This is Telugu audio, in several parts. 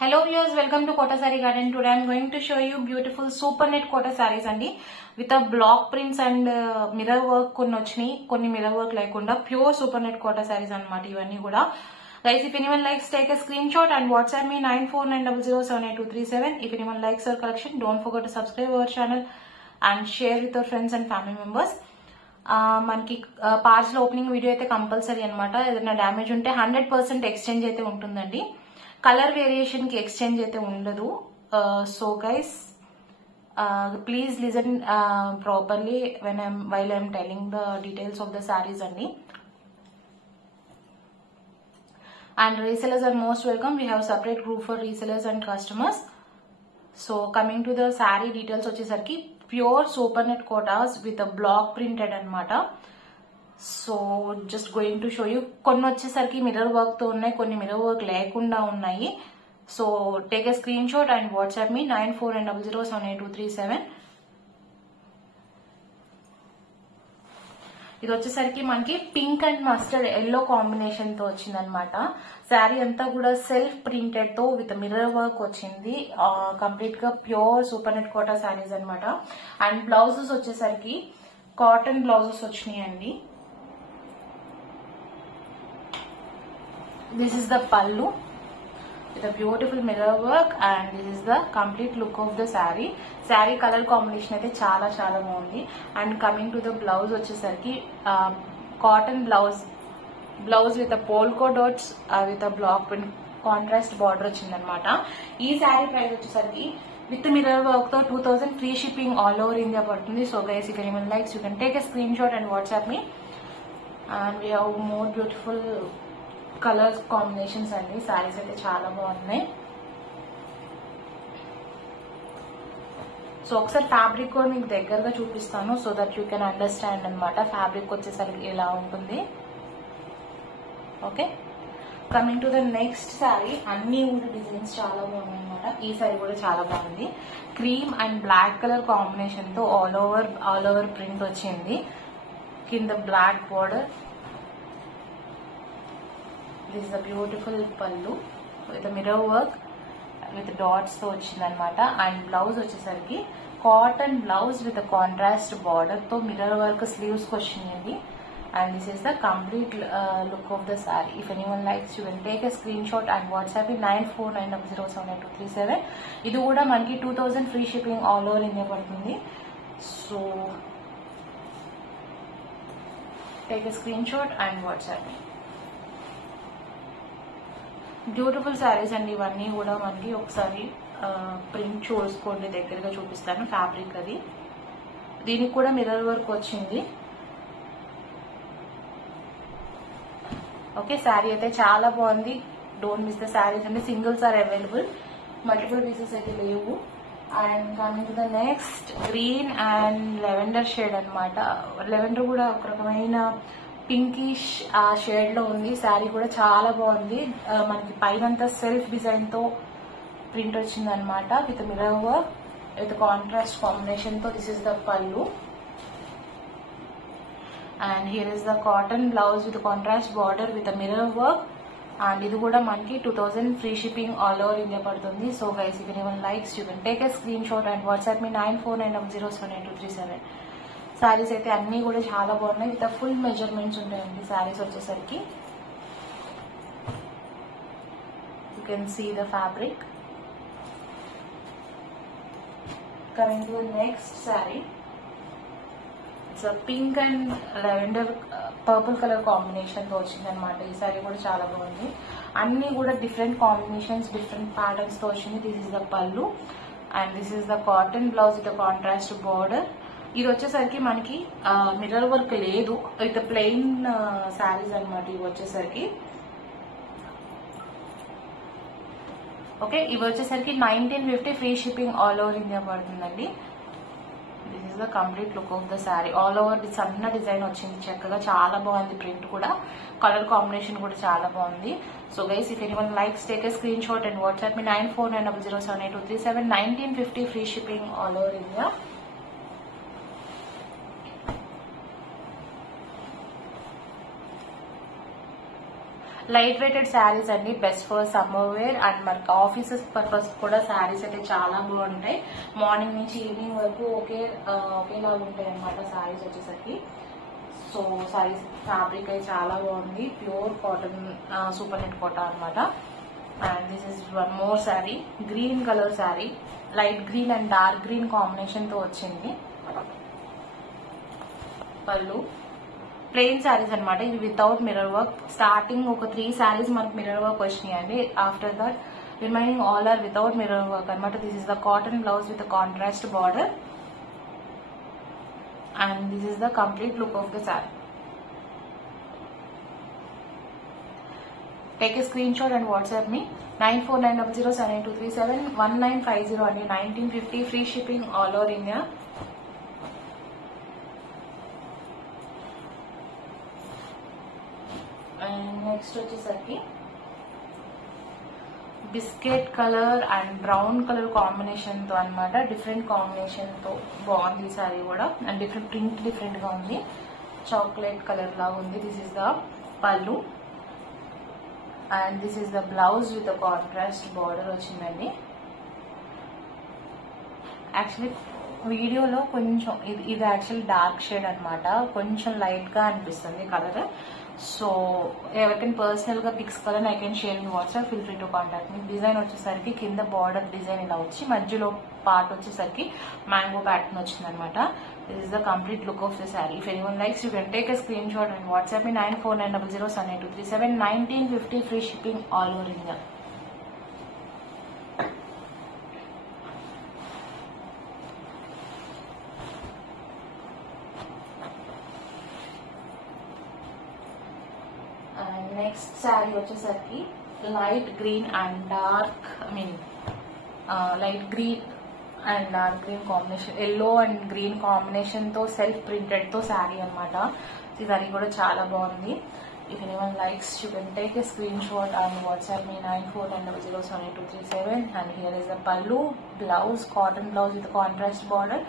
Hello viewers, welcome to Kota Saree Garden. Today I am going to show you beautiful super net Kota sarees andi with a block prints and mirror work konni vachini konni mirror work lekunda pure super net Kota sarees annamata ivanni kuda. Guys, if anyone likes, take a screenshot and WhatsApp me 9490078237. If anyone likes our collection, don't forget to subscribe our channel and share with your friends and family members. మనకి పార్సల్ ఓపెనింగ్ వీడియో అయితే కంపల్సరీ అనమాట. ఏదైనా డ్యామేజ్ ఉంటే 100% ఎక్స్చేంజ్ అయితే ఉంటుందండి. కలర్ వేరియేషన్ కి ఎక్స్చేంజ్ అయితే ఉండదు. So guys, please listen properly while I'm telling the details of the saris అండి. And resellers are most welcome. We have separate group for resellers and customers. So coming to the sari details వచ్చేసరికి pure super net kotas with black printed అనమాట. So just going to show you. కొన్ని వచ్చేసరికి మిర్రర్ వర్క్ తో ఉన్నాయి, కొన్ని మిర్రర్ వర్క్ లేకుండా ఉన్నాయి. So take a screenshot and WhatsApp me 9490078237. ఇది వచ్చేసరికి మనకి pink and mustard yellow combination తో వచ్చిందనమాట. శారీ అంతా కూడా సెల్ఫ్ ప్రింటెడ్ తో విత్ మిర్రర్ వర్క్ వచ్చింది. కంప్లీట్ గా pure super net quota saris అనమాట. అండ్ బ్లౌజెస్ వచ్చేసరికి కాటన్ బ్లౌజెస్ వచ్చినాయండి. This is the pallu with a beautiful mirror work and this is the complete look of the saree. Saree color combination అయితే చాలా చాలా బాగుంది. And coming to the blouse వచ్చేసరికి cotton blouse with polka dots with black print contrast border వచ్చిందనమాట. ఈ శారీ ప్రైస్ వచ్చేసరికి విత్ మిర్రర్ వర్క్ తో 2000 free shipping all over India పడుతుంది. So guys, if anyone likes you can take a screenshot and WhatsApp me. And we have more beautiful colour combinations అండి. శారీస్ అయితే చాలా బాగున్నాయి. సో ఒకసారి ఫ్యాబ్రిక్ కూడా మీకు దగ్గరగా చూపిస్తాను so that you can understand అనమాట ఫ్యాబ్రిక్ వచ్చేసరికి ఎలా ఉంటుంది. Okay, coming to the next sari. అన్ని కూడా డిజైన్స్ చాలా బాగున్నాయి అనమాట. ఈ శారీ కూడా చాలా బాగుంది. Cream and black colour combination తో ఆల్ ఓవర్ ప్రింట్ వచ్చింది. కింద black border. This is a beautiful pallu with a mirror work with dots తో వచ్చిందనమాట. అండ్ బ్లౌజ్ వచ్చేసరికి cotton blouse with contrast border తో మిర్రర్ వర్క్ స్లీవ్స్ కి వచ్చింది. And this is the complete look of the sari. If anyone likes you can take a screenshot and WhatsApp 9490078237. ఇది కూడా మనకి 2000 free shipping all over India పడుతుంది. So take a screenshot and WhatsApp. Beautiful saris అండి ఇవన్నీ కూడా. మనకి ఒకసారి ప్రింట్ చూసుకోండి, దగ్గరగా చూపిస్తాను ఫ్యాబ్రిక్ అది. దీనికి కూడా మిర్రర్ వర్క్ వచ్చింది. ఓకే, శారీ అయితే చాలా బాగుంది. డోంట్ మిస్ ద శారీస్ అండి. Singles are available, multiple pieces అయితే లేవు. And coming to the next green and lavender shade అనమాట. లెవెండర్ కూడా ఒక రకమైన పింకిష్ ఆ షేడ్ లో ఉంది. శారీ కూడా చాలా బాగుంది. మనకి పైనంతా సెల్ఫ్ డిజైన్ తో ప్రింట్ వచ్చింది అనమాట with mirror work with contrast combination తో. This is the pallu and here is the cotton blouse with contrast border with mirror work. And ఇది కూడా మనకి 2000 free shipping all over India పడుతుంది. So guys, if anyone likes you can take a screenshot and WhatsApp me 9490078237. Saris అయితే అన్ని కూడా చాలా బాగున్నాయి. విత్ ఫుల్ మెజర్మెంట్స్ ఉంటాయండి శారీస్ వచ్చేసరికి. You can see the fabric. Coming to next sari. It's pink and lavender purple colour combination తో వచ్చింది అనమాట. ఈ శారీ కూడా చాలా బాగుంది. అన్ని కూడా డిఫరెంట్ కాంబినేషన్స్, డిఫరెంట్ ప్యాటర్న్స్ తో వచ్చింది. This is the pallu and this is the cotton blouse with contrast border. ఇది వచ్చేసరికి మనకి మిర్రర్ వర్క్ లేదు, విత్ ప్లెయిన్ శారీస్ అనమాట ఇవి వచ్చేసరికి. ఓకే, ఇవి వచ్చేసరికి 1950 free shipping all over India పడుతుందండి. This is the complete look of the sari. All over సన్న డిజైన్ వచ్చింది చక్కగా, చాలా బాగుంది. ప్రింట్ కూడా, కలర్ కాంబినేషన్ కూడా చాలా బాగుంది. So guys, if anyone likes take a screenshot and WhatsApp me 9490078237. 1950 free shipping all over India. Light weighted saris అండి, best for summer wear and మనకి ఆఫీసెస్ పర్పస్ కూడా శారీస్ అయితే చాలా బాగుంటాయి. మార్నింగ్ నుంచి ఈవినింగ్ వరకు ఒకేలా ఉంటాయి అనమాట శారీస్ వచ్చేసరికి. సో శారీస్ ఫ్యాబ్రిక్ అయితే చాలా బాగుంది, pure cotton super net Kota అనమాట. And this is one more sari, green colour sari, light green and dark green combination తో వచ్చింది. పళ్ళు ప్లెయిన్ శారీస్ అనమాట, ఇది వితౌట్ మిర్రర్ వర్క్. స్టార్టింగ్ ఒక 3 శారీస్ మనకు మిర్రర్ వర్క్ వచ్చినాయండి. After that remaining all are without mirror work అనమాట. This is the cotton blouse with contrast border and this is the complete look of the saree. Take a screenshot and WhatsApp me 94907823 1950 and 1950 free shipping all over India. And next వచ్చేసరికి biscuit colour and brown colour combination తో అనమాట. డిఫరెంట్ కాంబినేషన్ తో బాగుంది ఈ సారీ కూడా, అండ్ డిఫరెంట్ ప్రింట్ డిఫరెంట్ గా ఉంది, చాక్లెట్ కలర్ లాగా ఉంది. దిస్ ఇస్ ద పళ్ళు and this is the blouse with contrast border వచ్చిందండి. యాక్చువల్లీ వీడియోలో కొంచెం ఇది యాక్చువల్లీ డార్క్ షేడ్ అనమాట, కొంచెం లైట్ గా అనిపిస్తుంది కలర్. సో ఎవరికైనా పర్సనల్ గా పిక్స్ కావాలని I can share in WhatsApp, feel free to contact me. Design వచ్చేసరికి కింద బార్డర్ డిజైన్ ఇలా వచ్చి మధ్యలో పార్ట్ వచ్చేసరికి మ్యాంగో ప్యాటర్న్ వచ్చింది అనమాట. This is the complete look of the sari. If anyone likes you can take a screenshot and WhatsApp me 94907823 1950 free shipping all over India. Next sari వచ్చేసరికి light green and dark light green and dark green combination, yellow and green combination తో సెల్ఫ్ ప్రింటెడ్ తో శారీ అనమాట. ఈ శారీ కూడా చాలా బాగుంది. If anyone likes you can take a screenshot and WhatsApp me 94907823 and here is the pallu, blouse cotton blouse with contrast border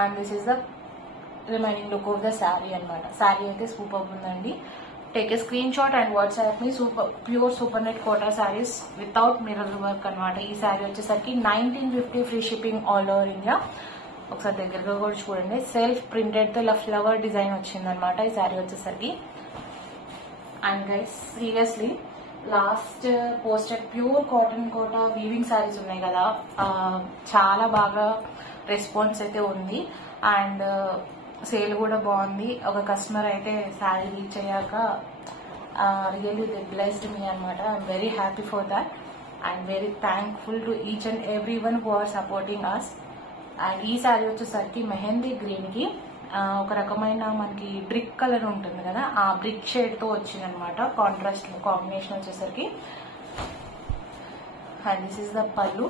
and this is the remaining look of the sari అనమాట. శారీ అయితే సూపర్ ఉందండి. Take a screenshot and WhatsApp me. Pure super net quota saris without mirror work అనమాట. ఈ శారీ వచ్చేసరికి 1950 free shipping all over India. ఒకసారి దగ్గరగా కూడా చూడండి, సెల్ఫ్ ప్రింటెడ్ తో ఇలా ఫ్లవర్ డిజైన్ వచ్చింది అనమాట ఈ శారీ వచ్చేసరికి. And guys seriously last posted pure cotton Kota weaving saris ఉన్నాయి కదా, చాలా బాగా రెస్పాన్స్ అయితే ఉంది అండ్ సేల్ కూడా బాగుంది. ఒక కస్టమర్ అయితే శారీ రీచ్ అయ్యాక రియల్లీ దే బ్లెస్డ్ మీ అనమాట. I'm very happy for that and very thankful to each and every one who are supporting us. And ఈ శారీ వచ్చేసరికి మెహందీ గ్రీన్ కి ఒక రకమైన మనకి బ్రిక్ కలర్ ఉంటుంది కదా, ఆ బ్రిక్ షేడ్ తో వచ్చింది అనమాట. కాంట్రాస్ట్ కాంబినేషన్ వచ్చేసరికి. And this is the pallu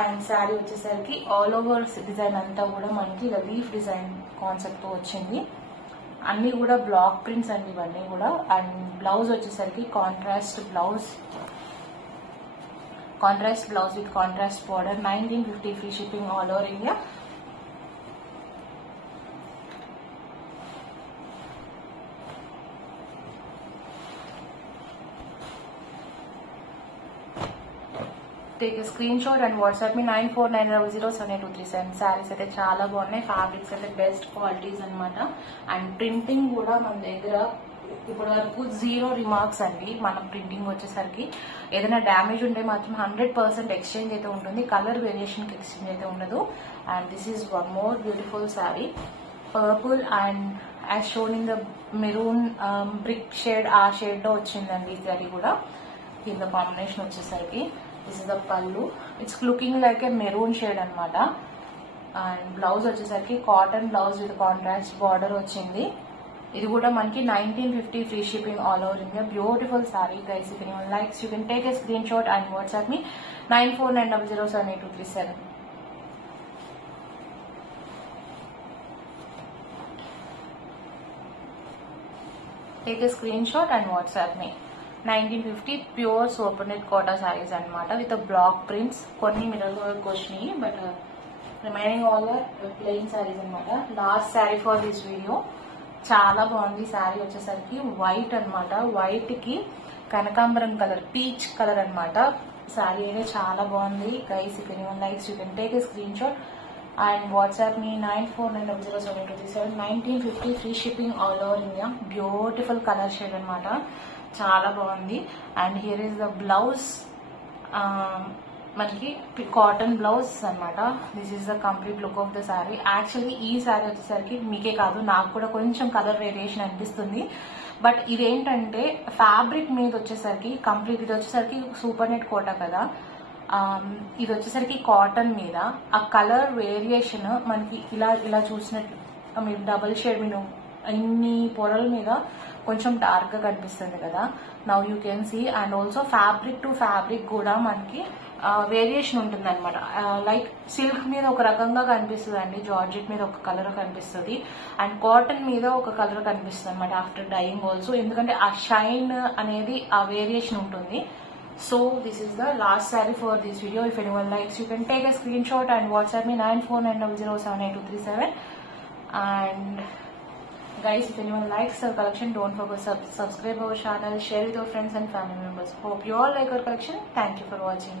and sari వచ్చేసరికి ఆల్ ఓవర్ డిజైన్ అంతా కూడా మనకి లీఫ్ డిజైన్ కాన్సెప్ట్ తో వచ్చింది. అన్ని కూడా బ్లాక్ ప్రింట్స్ అండి ఇవన్నీ కూడా. అండ్ బ్లౌజ్ వచ్చేసరికి contrast blouse with contrast border 1950 free shipping all over India. Take a screenshot and WhatsApp me 94907823 saris అయితే చాలా బాగున్నాయి. ఫ్యాబ్రిక్స్ అయితే బెస్ట్ క్వాలిటీస్ అనమాట. అండ్ ప్రింటింగ్ కూడా మన దగ్గర ఇప్పటి వరకు 0 రిమార్క్స్ అండి. మన ప్రింటింగ్ వచ్చేసరికి ఏదైనా డ్యామేజ్ ఉంటే మాత్రం 100% ఎక్స్చేంజ్ అయితే ఉంటుంది, కలర్ వేరియేషన్ కి ఎక్స్చేంజ్ అయితే ఉండదు. And this is one more beautiful sari, purple and as shown in the maroon brick shade, ఆ షేడ్ లో వచ్చిందండి ఈ శారీ కూడా. కింద కాంబినేషన్ వచ్చేసరికి దిస్ ఇస్ ద పల్లు, it's looking like A maroon shade అనమాట. అండ్ బ్లౌజ్ వచ్చేసరికి cotton blouse with contrast border వచ్చింది. ఇది కూడా మనకి 1950 free shipping all over India. Beautiful sorry guys. If anyone likes you can take a screenshot and WhatsApp me 94907823. Take a screenshot and WhatsApp me 1950 pure super net Kota saris అనమాట విత్ బ్లాక్ ప్రింట్స్. కొన్ని మిర్రర్ వర్క్ వచ్చినాయి but remaining all are plain saris అనమాట. Last sari for this video. చాలా బాగుంది. శారీ వచ్చేసరికి వైట్ అన్నమాట. వైట్ కి కనకాంబరం కలర్, పీచ్ కలర్ అన్నమాట. శారీ అయితే చాలా బాగుంది. Guys if anyone likes you can take a screenshot and WhatsApp me 9490078237. 1950 free shipping all over India. Beautiful colour shade అన్నమాట. చాలా బాగుంది. And here is the blouse. మనకి కాటన్ బ్లౌజ్ అన్నమాట. This is the complete look of the sari. Actually ఈ శారీ వచ్చేసరికి మీకే కాదు నాకు కూడా కొంచెం కలర్ వేరియేషన్ అనిపిస్తుంది. బట్ ఇదేంటంటే ఫ్యాబ్రిక్ మీద వచ్చేసరికి కంప్లీట్, ఇది వచ్చేసరికి సూపర్ నెట్ కోటా కదా, ఇది వచ్చేసరికి కాటన్ మీద ఆ కలర్ వేరియేషన్ మనకి ఇలా ఇలా చూసినట్టు మీరు డబుల్ షేడ్ మీద ఇన్ని పొరల మీద కొంచెం డార్క్ గా కనిపిస్తుంది కదా. Now you can see. And also fabric to fabric కూడా మనకి వేరియేషన్ ఉంటుంది అనమాట. లైక్ సిల్క్ మీద ఒక రకంగా కనిపిస్తుంది అండి, జార్జెట్ మీద ఒక కలర్ కనిపిస్తుంది, అండ్ కాటన్ మీద ఒక కలర్ కనిపిస్తుంది అనమాట ఆఫ్టర్ డైయింగ్ ఆల్సో. ఎందుకంటే ఆ షైన్ అనేది ఆ వేరియేషన్ ఉంటుంది. So this is the last saree for this video. If anyone likes, you can take a screenshot and WhatsApp me 9490078237. And guys, if anyone likes our collection, don't forget subscribe our channel, share with your friends and family members. Hope you all like our collection. Thank you for watching.